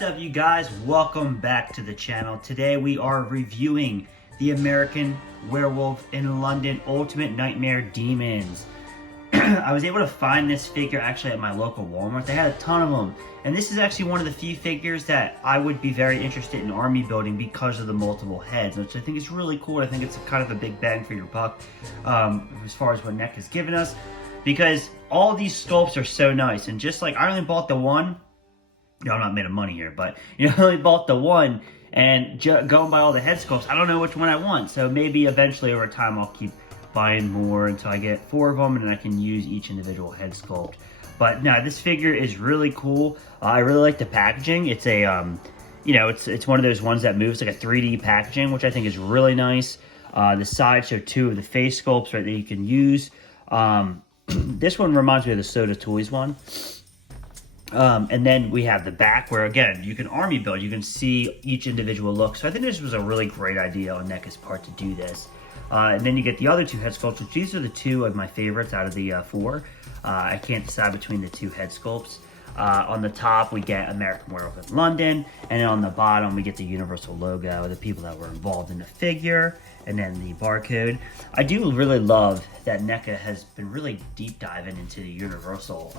What's up, you guys? Welcome back to the channel. Today we are reviewing the American Werewolf in London Ultimate Nightmare Demons. I was able to find this figure actually at my local Walmart. They had a ton of them. And this is actually one of the few figures that I would be very interested in army building because of the multiple heads, which I think is really cool. I think it's kind of a big bang for your buck as far as what Neca has given us. Because all these sculpts are so nice. And just like, I only bought the one. I'm not made of money here, but I only bought the one, and going by all the head sculpts, I don't know which one I want. So maybe eventually over time I'll keep buying more until I get 4 of them, and then I can use each individual head sculpt. But no, this figure is really cool. I really like the packaging. It's a, it's one of those ones that moves like a 3D packaging, which I think is really nice. The sides show 2 of the face sculpts right that you can use. This one reminds me of the Soda Toys one. And then we have the back where, again, you can army build. You can see each individual look. So I think this was a really great idea on Neca's part to do this. And then you get the other 2 head sculpts, which these are the 2 of my favorites out of the 4. I can't decide between the 2 head sculpts. On the top, we get American Werewolf in London. And then on the bottom, we get the Universal logo, the people that were involved in the figure, and then the barcode. I do really love that Neca has been really deep diving into the Universal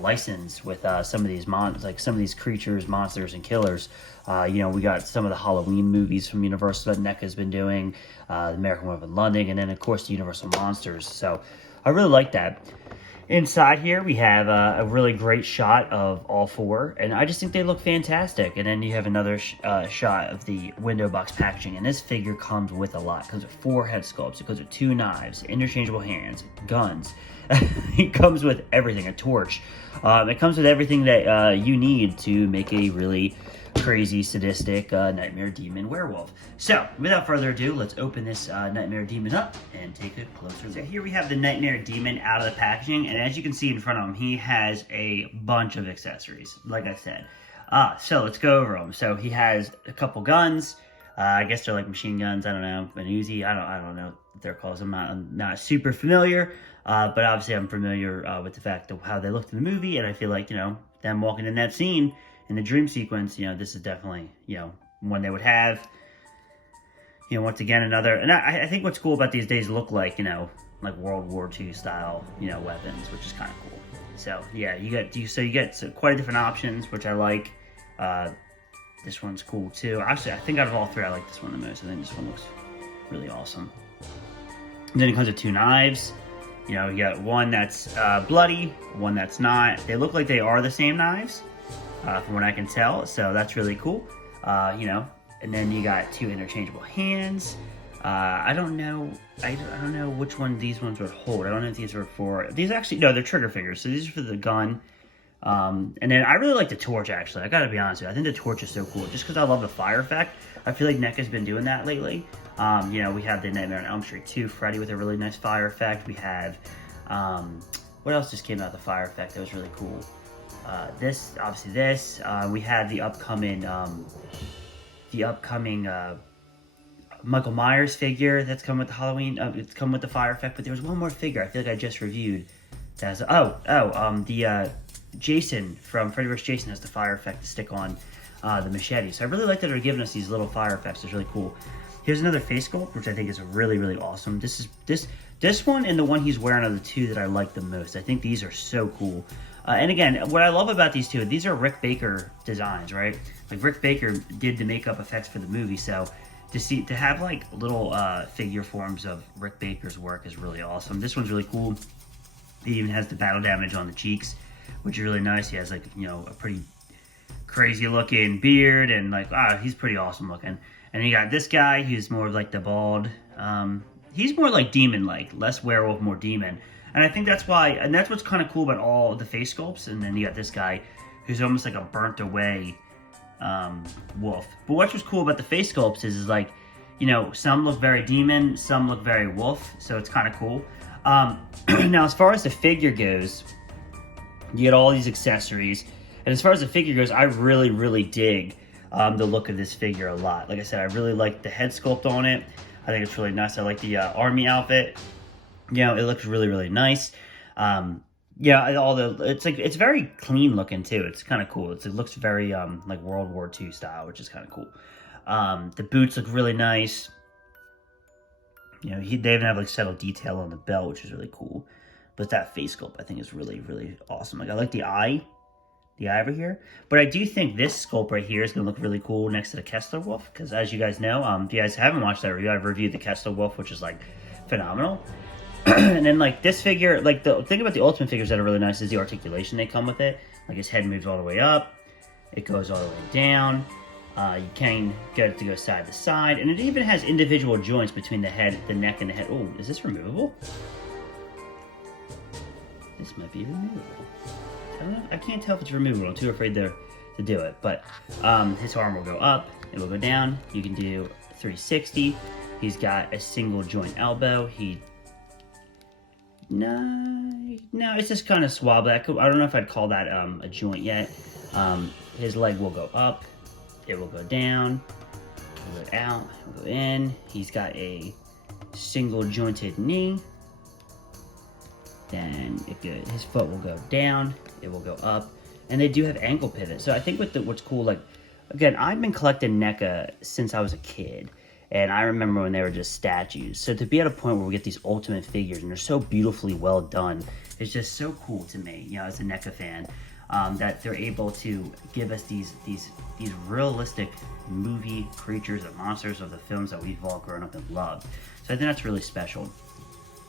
license with some of these some of these creatures, monsters, and killers. We got some of the Halloween movies from Universal that Neca has been doing, the American Werewolf in London, and then of course the Universal monsters. So I really like that. Inside here we have a really great shot of all 4, and I just think they look fantastic. And then you have another shot of the window box packaging, and this figure comes with a lot. It comes with 4 head sculpts, it comes with 2 knives, interchangeable hands, guns. It comes with everything, a torch. It comes with everything that you need to make a really crazy, sadistic Nightmare Demon werewolf. So, without further ado, let's open this Nightmare Demon up and take a closer look. So here we have the Nightmare Demon out of the packaging, and as you can see in front of him, he has a bunch of accessories, like I said. So let's go over them. So he has a couple guns. I guess they're like machine guns. I don't know, an Uzi. I don't know what they're called. I'm not super familiar. But obviously I'm familiar with the fact of how they looked in the movie, and I feel like, them walking in that scene, in the dream sequence, this is definitely, one they would have. Once again, another, and I think what's cool about these days look like, like World War II style, weapons, which is kind of cool. So, yeah, you get quite a different options, which I like. This one's cool, too. Actually, I think out of all 3, I like this one the most. I think this one looks really awesome. And then it comes with 2 knives. You got one that's bloody, one that's not. They look like they are the same knives, from what I can tell. So that's really cool. And then you got 2 interchangeable hands. I don't know which one these ones would hold. I don't know if these are for these. Actually, no, they're trigger fingers. So these are for the gun. And then I really like the torch. Actually, I gotta be honest with you. I think the torch is so cool, just because I love the fire effect. I feel like Neca's been doing that lately. We have the Nightmare on Elm Street 2 Freddy with a really nice fire effect. We have, what else just came out with the fire effect that was really cool? This. We had the upcoming Michael Myers figure that's come with the Halloween. It's come with the fire effect, but there was one more figure I feel like I just reviewed. That has, Jason from Freddy vs. Jason has the fire effect to stick on the machete. So I really like that they're giving us these little fire effects. It's really cool. Here's another face sculpt, which I think is really, really awesome. This one and the one he's wearing are the 2 that I like the most. I think these are so cool. And again, what I love about these 2, these are Rick Baker designs, right? Like Rick Baker did the makeup effects for the movie, so to have like little figure forms of Rick Baker's work is really awesome. This one's really cool. It even has the battle damage on the cheeks, which is really nice. He has like, a pretty crazy looking beard, and like, he's pretty awesome looking. And you got this guy who's more of like the bald, he's more like demon-like, less werewolf, more demon. And I think that's why, and that's what's kind of cool about all the face sculpts. And then you got this guy who's almost like a burnt away wolf. But what's cool about the face sculpts is like, some look very demon, some look very wolf. So it's kind of cool. Now, as far as the figure goes, you get all these accessories. And as far as the figure goes, I really, really dig the look of this figure a lot. Like I said, I really like the head sculpt on it. I think it's really nice. I like the army outfit. It looks really, really nice. Yeah, it's very clean looking too. It's kind of cool. It looks very like World War II style, which is kind of cool. The boots look really nice. You know, they even have like subtle detail on the belt, which is really cool. But that face sculpt, I think, is really, really awesome. Like, I like the eye over here. But I do think this sculpt right here is going to look really cool next to the Kessler Wolf. Because as you guys know, if you guys haven't watched that review, I've reviewed the Kessler Wolf, which is like phenomenal. And then like this figure, like the thing about the Ultimate figures that are really nice is the articulation they come with it. Like his head moves all the way up. It goes all the way down. You can get it to go side to side. And it even has individual joints between the head, the neck, and the head. Oh, is this removable? This might be removable. I can't tell if it's removable. I'm too afraid to do it. But his arm will go up. It will go down. You can do 360. He's got a single joint elbow. No, it's just kind of swabbly. I don't know if I'd call that a joint yet. His leg will go up. It will go down. It will go out. It will go in. He's got a single jointed knee. Then his foot will go down. It will go up. And they do have ankle pivots. So I think what's cool, like, again, I've been collecting NECA since I was a kid. And I remember when they were just statues. So to be at a point where we get these Ultimate figures and they're so beautifully well done, it's just so cool to me, you know, as a NECA fan, that they're able to give us these realistic movie creatures and monsters of the films that we've all grown up and loved. So I think that's really special.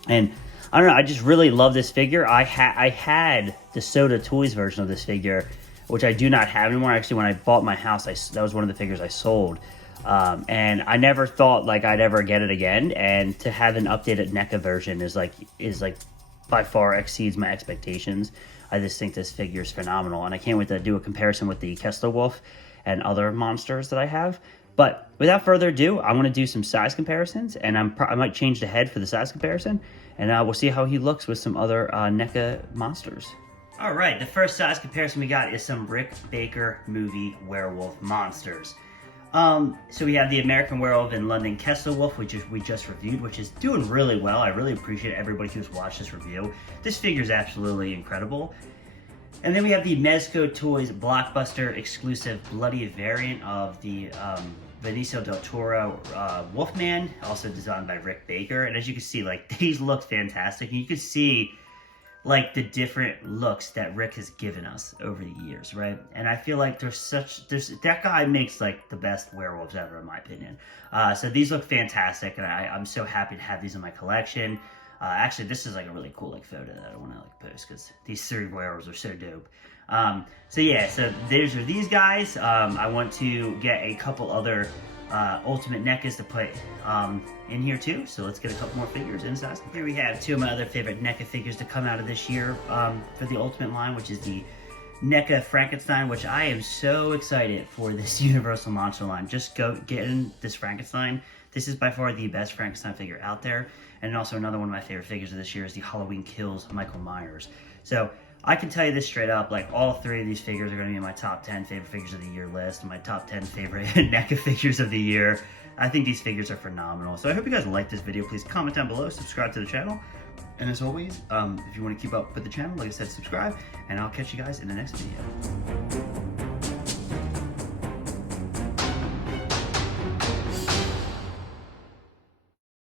And I don't know, I just really love this figure. I had the Soda Toys version of this figure, which I do not have anymore. Actually, when I bought my house, that was one of the figures I sold. And I never thought like I'd ever get it again. And to have an updated NECA version is like by far exceeds my expectations. I just think this figure is phenomenal, and I can't wait to do a comparison with the Kessler Wolf and other monsters that I have. But without further ado, I'm going to do some size comparisons, and I might change the head for the size comparison, and we'll see how he looks with some other NECA monsters. All right, the first size comparison we got is some Rick Baker movie werewolf monsters. So we have the American Werewolf in London Kessler Wolf, which we just reviewed, which is doing really well. I really appreciate everybody who's watched this review. This figure is absolutely incredible. And then we have the Mezco Toys Blockbuster exclusive bloody variant of the Benicio del Toro Wolfman, also designed by Rick Baker. And as you can see, like, these look fantastic. And you can see like the different looks that Rick has given us over the years, right? And I feel like that guy makes like the best werewolves ever, in my opinion. So these look fantastic, and I'm so happy to have these in my collection. Actually, this is like a really cool like photo that I want to like post, because these three werewolves are so dope. So yeah, so these are these guys. I want to get a couple other Ultimate NECAs to put in here too, so let's get a couple more figures inside. Here we have two of my other favorite NECA figures to come out of this year for the Ultimate line, which is the Neca Frankenstein, which I am so excited for this Universal Monster line. Just go get in this Frankenstein. This is by far the best Frankenstein figure out there, and also another one of my favorite figures of this year is the Halloween Kills Michael Myers. So I can tell you this straight up, like, all three of these figures are going to be in my top 10 favorite figures of the year list, and my top 10 favorite NECA figures of the year. I think these figures are phenomenal. So I hope you guys like this video. Please comment down below, subscribe to the channel, and as always, if you want to keep up with the channel, like I said, subscribe, and I'll catch you guys in the next video.